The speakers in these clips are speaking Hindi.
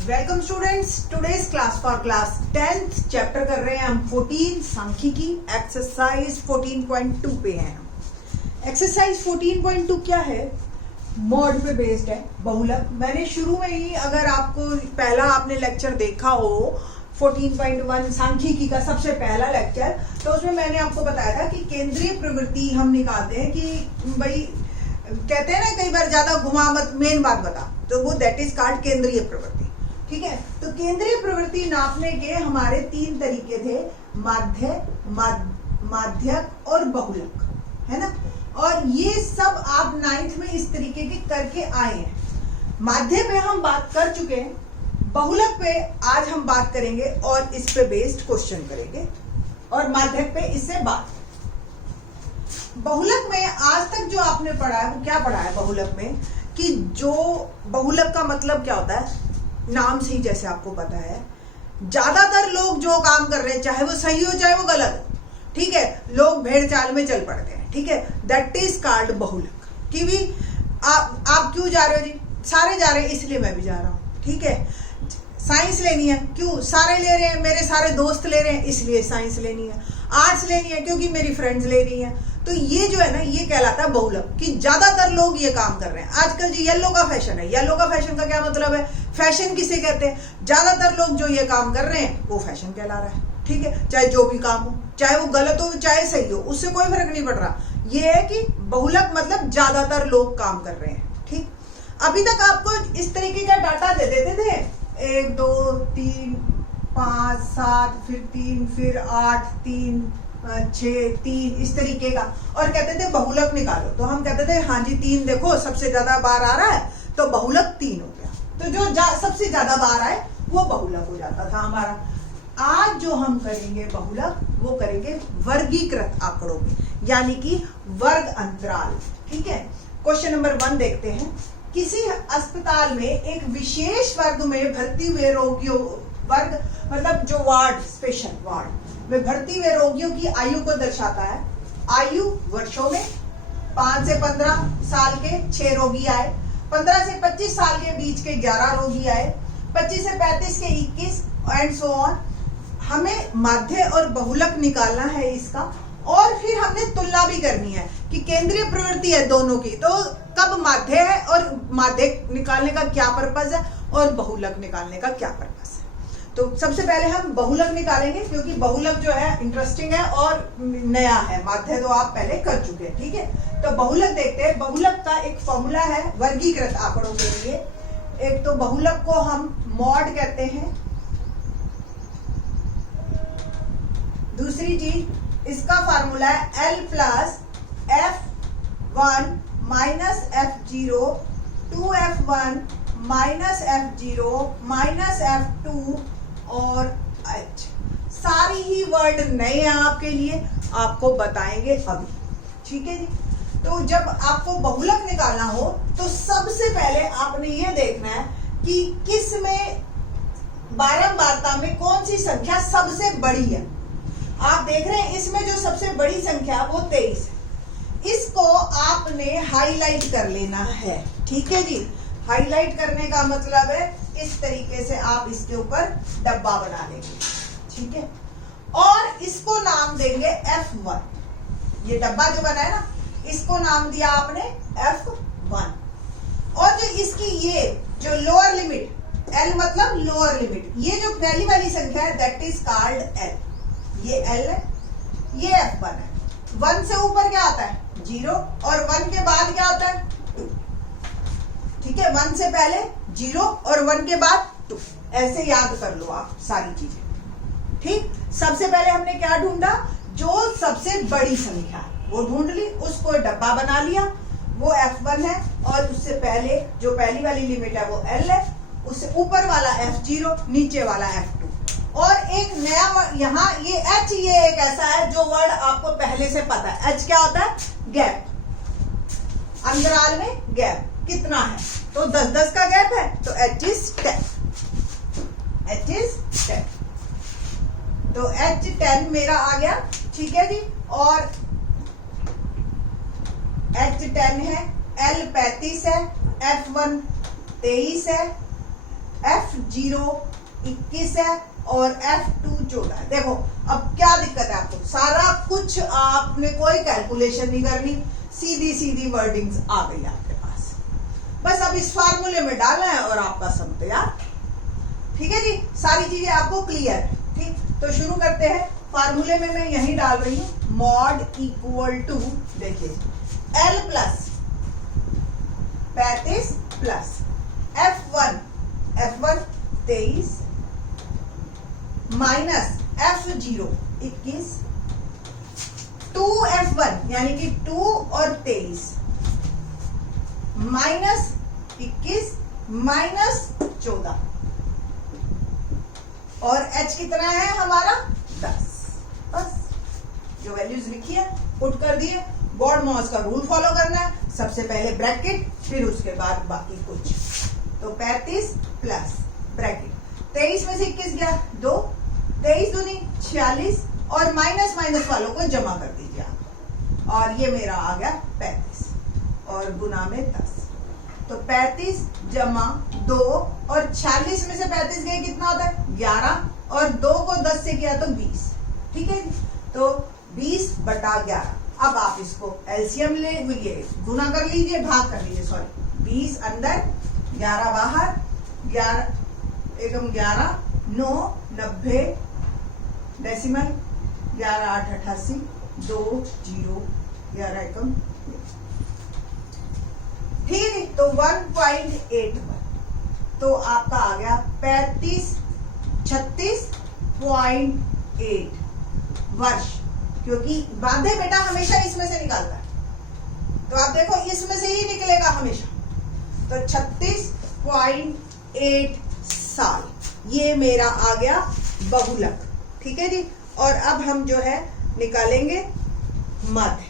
Welcome students, today's class for class 10th chapter कर रहे हैं हम 14 सांख्यिकी एक्सरसाइज 14.2 पे हैं हम। एक्सरसाइज 14.2 क्या है? मॉड पे बेस्ड है, बहुलक। मैंने शुरू में ही, अगर आपको पहला आपने लेक्चर देखा हो 14.1 सांख्यिकी का सबसे पहला लेक्चर, तो उसमें मैंने आपको बताया था कि केंद्रीय प्रवृत्ति हम निकालते हैं कि भाई कहते हैं ना कई बार ज्यादा घुमा मत, मेन बात बता, तो वो दैट इज कॉल्ड केंद्रीय प्रवृत्ति। ठीक है, तो केंद्रीय प्रवृत्ति नापने के हमारे 3 तरीके थे, माध्य, माध्यक और बहुलक, है ना। और ये सब आप 9th में इस तरीके के करके आए हैं। माध्य पे हम बात कर चुके हैं, बहुलक पे आज हम बात करेंगे और इस पे बेस्ड क्वेश्चन करेंगे, और माध्यक पे इससे बात। बहुलक में आज तक जो आपने पढ़ा है वो क्या पढ़ा है बहुलक में, कि जो बहुलक का मतलब क्या होता है, नाम से ही जैसे आपको पता है, ज्यादातर लोग जो काम कर रहे हैं चाहे वो सही हो चाहे वो गलत हो, ठीक है, लोग भेड़ चाल में चल पड़ते हैं, ठीक है, दैट इज कॉल्ड बहुलक। कि भी आप क्यों जा रहे हो जी? सारे जा रहे हैं इसलिए मैं भी जा रहा हूं, ठीक है। साइंस लेनी है, क्यों? सारे ले रहे हैं, मेरे सारे दोस्त ले रहे हैं इसलिए साइंस लेनी है। आर्ट्स लेनी है क्योंकि मेरी फ्रेंड्स ले रही हैं। तो ये जो है ना, ये कहलाता है बहुलक, कि ज्यादातर लोग ये काम कर रहे हैं। आजकल जी येलो का फैशन है। येलो का फैशन का क्या मतलब है? फैशन किसे कहते हैं? ज्यादातर लोग जो ये काम कर रहे हैं वो फैशन कहला रहा है, ठीक है। चाहे जो भी काम हो, चाहे वो गलत हो चाहे सही हो, उससे कोई फर्क नहीं पड़ रहा। ये है कि बहुलक मतलब ज्यादातर लोग काम कर रहे हैं, ठीक। अभी तक आपको इस तरीके का डाटा दे देते थे, 1 2 3 5 7 फिर 3 फिर 8 3 6 3 इस तरीके का, और कहते थे बहुलक निकालो। तो हम कहते थे हाँ जी 3 देखो सबसे ज्यादा बार आ रहा है, तो बहुलक 3 हो गया। तो जो सबसे ज्यादा बार आए वो बहुलक हो जाता था हमारा। आज जो हम करेंगे बहुलक, वो करेंगे वर्गीकृत आंकड़ों में, यानी कि वर्ग अंतराल, ठीक है। क्वेश्चन नंबर 1 देखते हैं। किसी अस्पताल में एक विशेष वर्ग में भर्ती हुए रोगियों, वर्ग मतलब जो वार्ड, स्पेशल वार्ड में भर्ती हुए रोगियों की आयु को दर्शाता है। आयु वर्षों में, 5 से 15 साल के 6 रोगी आए, 15 से 25 साल के बीच के 11 रोगी आए, 25 से 35 के 21 एंड सो ऑन। हमें माध्य और बहुलक निकालना है इसका, और फिर हमने तुलना भी करनी है कि केंद्रीय प्रवृत्ति है दोनों की, तो कब माध्य है और माध्य निकालने का क्या पर्पस है और बहुलक निकालने का क्या पर्पस है। तो सबसे पहले हम बहुलक निकालेंगे, क्योंकि बहुलक जो है इंटरेस्टिंग है और नया है। माध्य तो आप पहले कर चुके हैं, ठीक है। तो बहुलक देखते हैं। बहुलक का एक फॉर्मूला है वर्गीकृत आंकड़ों के लिए। एक तो बहुलक को हम मॉड कहते हैं, दूसरी चीज इसका फार्मूला है L plus F1 minus F0 2F1 minus F0 minus F2 और H। सारी ही वर्ड नए हैं आपके लिए, आपको बताएंगे अभी, ठीक है जी। तो जब आपको बहुलक निकालना हो तो सबसे पहले आपने ये देखना है कि किस में बारंबारता में कौन सी संख्या सबसे बड़ी है। आप देख रहे हैं इसमें जो सबसे बड़ी संख्या वो 23 है। इसको आपने हाईलाइट कर लेना है, ठीक है जी। हाईलाइट करने का मतलब है इस तरीके से आप इसके ऊपर डब्बा बना लेंगे, ठीक है, और इसको नाम देंगे F1। ये डब्बा जो बना है ना, इसको नाम दिया आपने F1। और जो इसकी ये जो लोअर लिमिट, L मतलब लोअर लिमिट, ये जो पहली वाली संख्या है दैट इज कॉल्ड L। ये L है, ये F1 है। 1 से ऊपर क्या आता है? 0, और 1 के बाद क्या आता है? 2, ठीक है। 1 से पहले 0 और 1 के बाद 2, ऐसे याद कर लो आप सारी चीजें, ठीक। सबसे पहले हमने क्या ढूंढा? जो सबसे बड़ी संख्या है वो ढूंढ ली, उसको डब्बा बना लिया, वो F1 है, और उससे पहले जो पहली वाली लिमिट है वो L है, उससे ऊपर वाला F0, नीचे वाला F2। और एक नया यहाँ ये H, ये एक ऐसा है जो वर्ड आपको पहले से पता है। H क्या होता है? गैप, अंतराल में गैप कितना है, तो 10-10 का गैप है, तो H is 10। H is 10, तो H 10 मेरा आ गया, ठीक है जी। और H 10 है, L 35 है, F1 23 है, F0 21 है और F2 14 है। देखो अब क्या दिक्कत है आपको, सारा कुछ आपने कोई कैलकुलेशन नहीं करनी, सीधी सीधी वर्डिंग्स आ गई आपके पास, बस अब इस फार्मूले में डालना है और आपका सम तैयार। ठीक है जी, सारी चीजें आपको क्लियर है। ठीक, तो शुरू करते हैं। फार्मूले में मैं यही डाल रही हूं, मॉड इक्वल टू, देखिए L plus 35 plus F1 23 minus F0 21 2F1 यानी कि 2 और 23 माइनस 21 माइनस 14 और H कितना है हमारा 10। बस जो वैल्यूज लिखी है पुट कर दिए। गॉड मॉस का रूल फॉलो करना है, सबसे पहले ब्रैकेट फिर उसके बाद बाकी कुछ। तो 35 प्लस ब्रैकेट 23 में से 21 गया 2, 23 दूनी 46 और माइनस माइनस वालों को जमा कर दीजिए आप, और ये मेरा आ गया 35 और गुना में 10। तो 35 जमा 2 और 46 में से 35 गए कितना होता है 11 और 2 को 10 से किया तो 20। ठीक है, तो 20 बटा 11। अब आप इसको एलसीएम ले लीजिए, गुना कर लीजिए, भाग कर लीजिए, सॉरी 20 अंदर 11 बाहर, 11 एकम 11 9 90 डेसिमल 11 8 88 2 0 11 एकम। ठीक है, तो 1.81 तो आपका आ गया 36.8 वर्ष, क्योंकि बाध्य बेटा हमेशा इसमें से निकालता है, तो आप देखो इसमें से ही निकलेगा हमेशा। तो 36.8 साल ये मेरा आ गया बहुलक। ठीक है जी, और अब हम जो है निकालेंगे मध्य।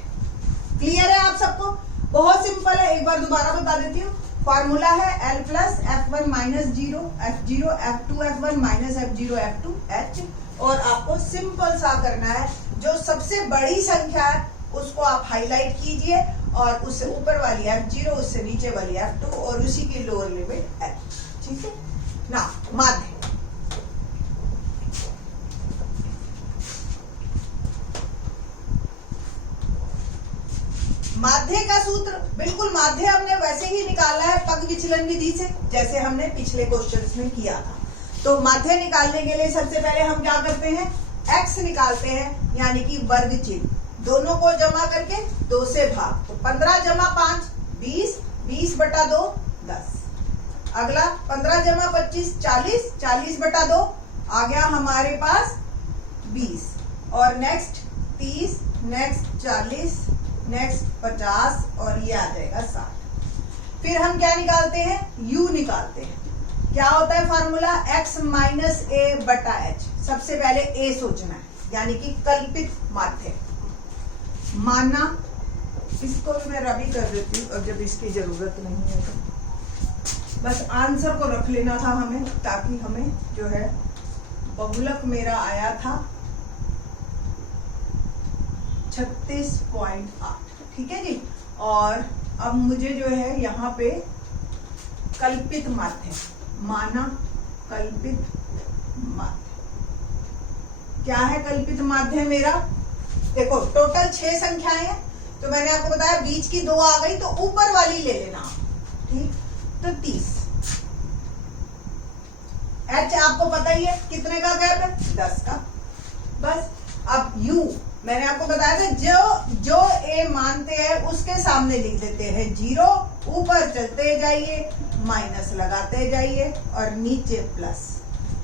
क्लियर है आप सबको? बहुत सिंपल है, एक बार दोबारा बता देती हूँ। फॉर्मूला है L plus F1 minus 0 F0 F2 F1 minus F0 F2 H, और आपको सिंपल सा करना है, जो सबसे बड़ी संख्या है उसको आप हाईलाइट कीजिए और उससे ऊपर वाली F0, उससे नीचे वाली F2 और उसी की लोअर लिमिट H। ठीक है ना। माध्य माध्य का सूत्र बिल्कुल माध्य हमने वैसे ही निकाला है पग विचलन विधि से, जैसे हमने पिछले क्वेश्चंस में किया था। तो माध्य निकालने के लिए सबसे पहले हम क्या करते हैं, x निकालते हैं, यानी कि वर्ग चिन्ह, दोनों को जमा करके 2 से भाग। तो 15 जमा 5 20, 20 बटा 2 10। अगला 15 जमा 25 40, 40 बटा 2 आ गया हमारे पास 20, और नेक्स्ट 30, नेक्स्ट 40, नेक्स्ट 50 और ये आ जाएगा 60। फिर हम क्या निकालते हैं, u निकालते हैं। क्या होता है फॉर्मूला, x माइनस a बटा h। सबसे पहले a सोचना है, यानी कि कल्पित माध्य माना। इसको भी मैं रबी कर देती हूँ, और जब इसकी जरूरत नहीं है तो बस आंसर को रख लेना था हमें, ताकि हमें जो है बहुलक मेरा आया था 36.8। ठीक है जी, और अब मुझे जो है यहाँ पे कल्पित माध्य माना, कल्पित माध्य क्या है, कल्पित माध्य मेरा देखो टोटल 6 संख्याएं हैं, तो मैंने आपको बताया बीच की 2 आ गई तो ऊपर वाली ले लेना। ठीक, तो 30। H आपको पता ही है कितने का गैप है, 10 का। बस अब U मैंने आपको बताया था, जो A मानते हैं उसके सामने लिख देते हैं 0, ऊपर चलते जाइए, माइनस लगाते जाइए और नीचे प्लस।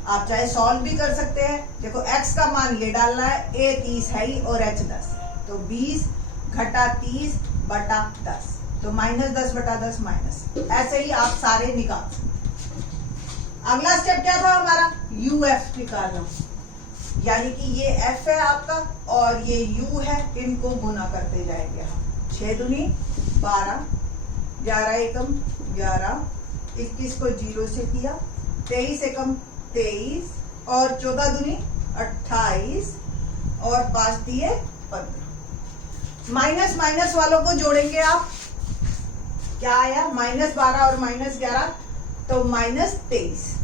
आप चाहे सॉल्व भी कर सकते हैं। देखो x का मान ये डालना है, A 30 है ही और H 10 है, तो 20 घटा 30 बटा 10, तो माइनस 10 बटा 10 माइनस। ऐसे ही आप सारे निकाल सकते। अगला स्टेप क्या था हमारा, UF निकालना, यानी कि ये F है आपका और ये U है, इनको गुना करते जाएंगे हम। 6 दूनी 12, 11 एकम 11, 21 को 0 से किया, 23 एकम 23 और 14 दूनी 28 और 5 दिए 15। माइनस माइनस वालों को जोड़ेंगे आप, क्या आया -12 और -11, तो -23।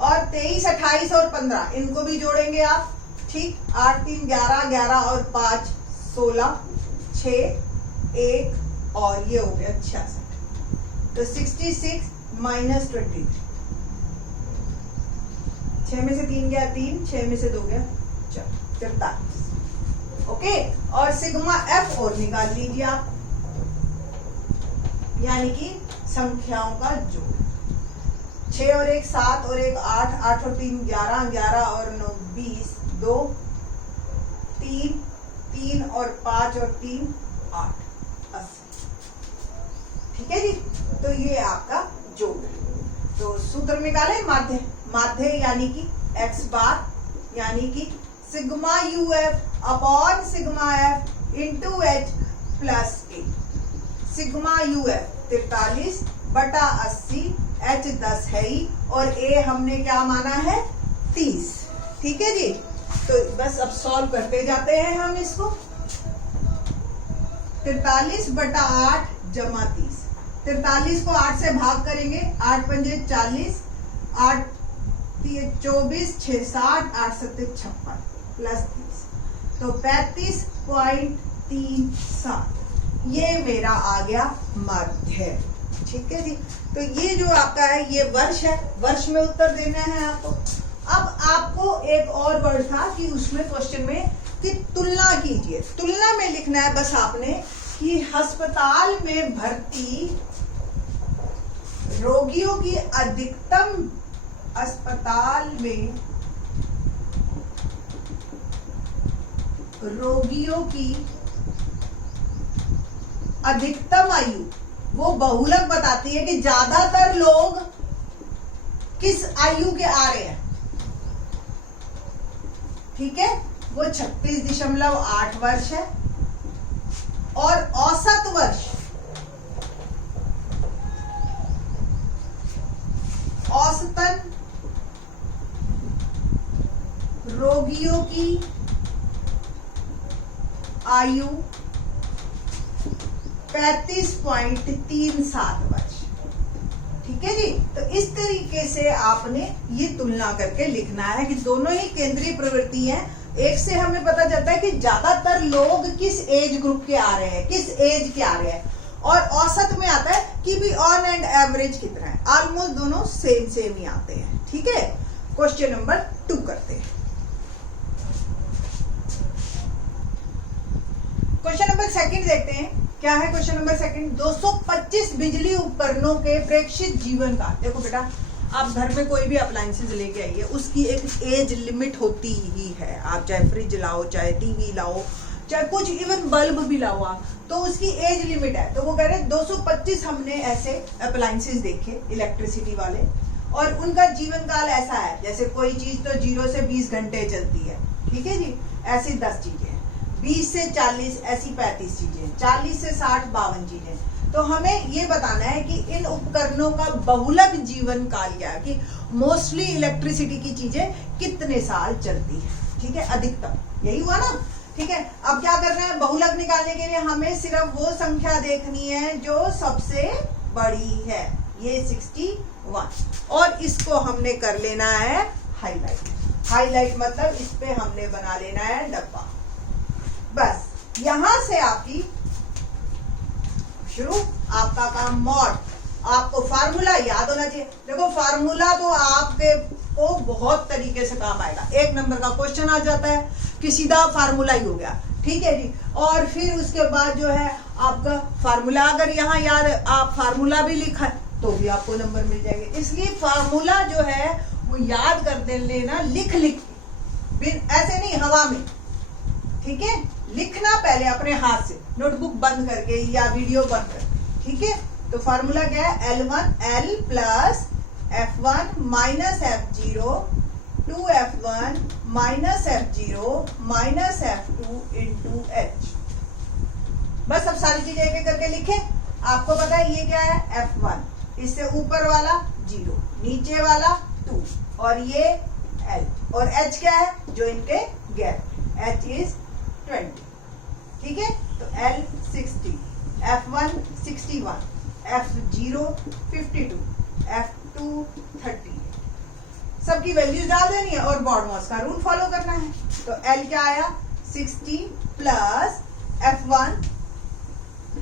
और 23, 28 और 15 इनको भी जोड़ेंगे आप, ठीक। 8, 3, 11, 11 और 5 16, 6, 1 और ये हो गया 66। तो 66 माइनस 23, 6 में से 3 गया 3, 6 में से 2 गया 43। ओके, और सिग्मा एफ और निकाल लीजिए आप, यानी कि संख्याओं का जोड़। 6 और 1 7 और 1 8, 8 और 3 11, 11 और 9 20, 2 3, 3 और 5 और 3 8, 80। ठीक है जी, तो ये आपका जोड़ है। तो सूत्र निकाले, माध्य, माध्य यानी कि x बार यानी कि sigma U F upon sigma F into H plus A. Sigma U F 43 बटा 80, एच 10 है ही, और ए हमने क्या माना है 30। ठीक है जी, तो बस अब सॉल्व करते जाते हैं हम इसको। 43 बटा 8 जमा 30, 43 को 8 से भाग करेंगे, 8 पंजे 40, 8 24, 6 60, 8 7 56 प्लस 30, तो 35.37 ये मेरा आ गया माध्य। ठीक है जी, तो ये जो आपका है ये वर्ष है, वर्ष में उत्तर देना है आपको। अब आपको एक और वर्ड था कि उसमें क्वेश्चन में कि तुलना कीजिए, तुलना में लिखना है बस आपने कि अस्पताल में भर्ती रोगियों की अधिकतम, अस्पताल में रोगियों की अधिकतम आयु, वो बहुलक बताती है कि ज्यादातर लोग किस आयु के आ रहे हैं। ठीक है, वो 36.8 वर्ष है, और औसत वर्ष, औसतन रोगियों की आयु 35.37 वर्ष। ठीक है जी, तो इस तरीके से आपने ये तुलना करके लिखना है कि दोनों ही केंद्रीय प्रवृत्ति हैं। एक से हमें पता चलता है कि ज्यादातर लोग किस एज ग्रुप के आ रहे हैं, किस एज के आ रहे हैं, और औसत में आता है कि भी ऑन एंड एवरेज कितना है। ऑलमोस्ट दोनों सेम सेम ही आते हैं। ठीक है, क्वेश्चन नंबर 2 करते हैं। क्वेश्चन नंबर 2 देखते हैं, क्या है क्वेश्चन नंबर 2। 225 बिजली उपकरणों के प्रेक्षित जीवन काल। देखो बेटा, आप घर में कोई भी अप्लायंसेज लेके आइए, उसकी एक एज लिमिट होती ही है। आप चाहे फ्रिज लाओ, चाहे टीवी लाओ, चाहे कुछ इवन बल्ब भी लाओ आप, तो उसकी एज लिमिट है। तो वो कह रहे 225 हमने ऐसे अप्लायंसेज देखे इलेक्ट्रिसिटी वाले, और उनका जीवन काल ऐसा है, जैसे कोई चीज तो 0 से 20 घंटे चलती है। ठीक है जी, ऐसी 10 चीजें, 20 से 40 ऐसी 35 चीजें, 40 से 60 52 चीजें। तो हमें ये बताना है कि इन उपकरणों का बहुलक जीवन काल क्या है, कि मोस्टली इलेक्ट्रिसिटी की चीजें कितने साल चलती है। ठीक है, अधिकतम, यही हुआ ना। ठीक है, अब क्या करना है, बहुलक निकालने के लिए हमें सिर्फ वो संख्या देखनी है जो सबसे बड़ी है, ये 61, और इसको हमने कर लेना है हाईलाइट। हाईलाइट मतलब इस पे हमने बना लेना है डब्बा। बस यहां से आपकी शुरू, आपका काम मॉड। आपको फार्मूला याद होना चाहिए। देखो, फार्मूला तो आपके को बहुत तरीके से काम आएगा। 1 नंबर का क्वेश्चन आ जाता है कि सीधा फार्मूला ही हो गया। ठीक है जी, और फिर उसके बाद जो है आपका फार्मूला, अगर यहाँ यार आप फार्मूला भी लिखा तो भी आपको नंबर मिल जाएंगे। इसलिए फार्मूला जो है वो याद कर दे लेना, लिख लिख ऐसे नहीं हवा में। ठीक है, लिखना पहले अपने हाथ से, नोटबुक बंद करके या वीडियो बंद करके। ठीक है, तो फार्मूला क्या है, L1 L plus F1 minus F0 2F1 minus F0 minus F2 into H। बस अब सारी चीजें एक एक करके लिखे। आपको पता है ये क्या है, F1, इससे ऊपर वाला 0, नीचे वाला 2, और ये L, और H क्या है, जो इनके गैप, H इज 20। ठीक है, तो L 60, F1 61, F0 52, F2 38। सबकी वैल्यूज डाल देनी है और बॉडमॉस का रूल फॉलो करना है। तो L क्या आया 60 plus F1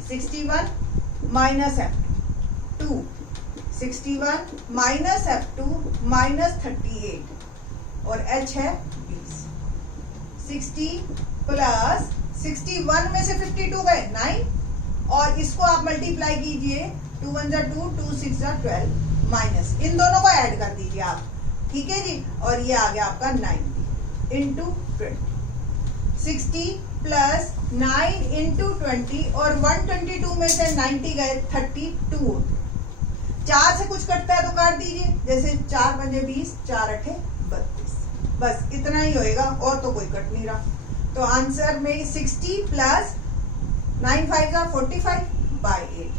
61 minus F2 61 minus F2 minus 38 और H है 20। 60 प्लस 61 में से 52 गए 9 और इसको आप मल्टीप्लाई कीजिए 2 1 जा 2 2 6 जा 12 माइनस इन दोनों को ऐड कर दीजिए आप, ठीक है जी। और ये आ गया आपका 90 इंटू 20। 60 प्लस 9 इंटू 20 और 122 में से 90 गए 32। 4 से कुछ कटता है तो काट दीजिए, जैसे 4 पंजे 20 4 अठे 32, बस इतना ही होएगा और तो कोई कट नहीं रहा। तो आंसर में 60 प्लस 9 5 जा 45 बाई 8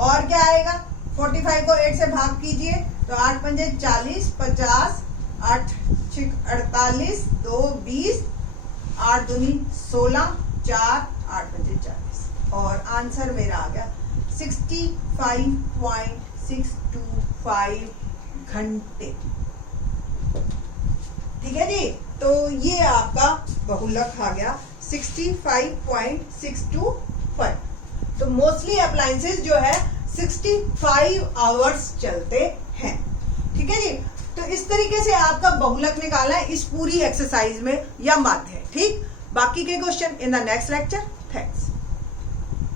और क्या आएगा 45 को 8 से भाग कीजिए तो 8 पंजे 40 50 8 6 48 2 20 8 दूनी 16 4 8 पंजे 40 और आंसर मेरा आ गया 65.625 घंटे। ठीक है जी, तो ये आपका बहुलक आ गया 65.625। तो मोस्टली अप्लायंसेस जो है 65 आवर्स चलते हैं। ठीक है जी, तो इस तरीके से आपका बहुलक निकालना है इस पूरी एक्सरसाइज में या माध्य। ठीक, बाकी के question in the next lecture. Thanks.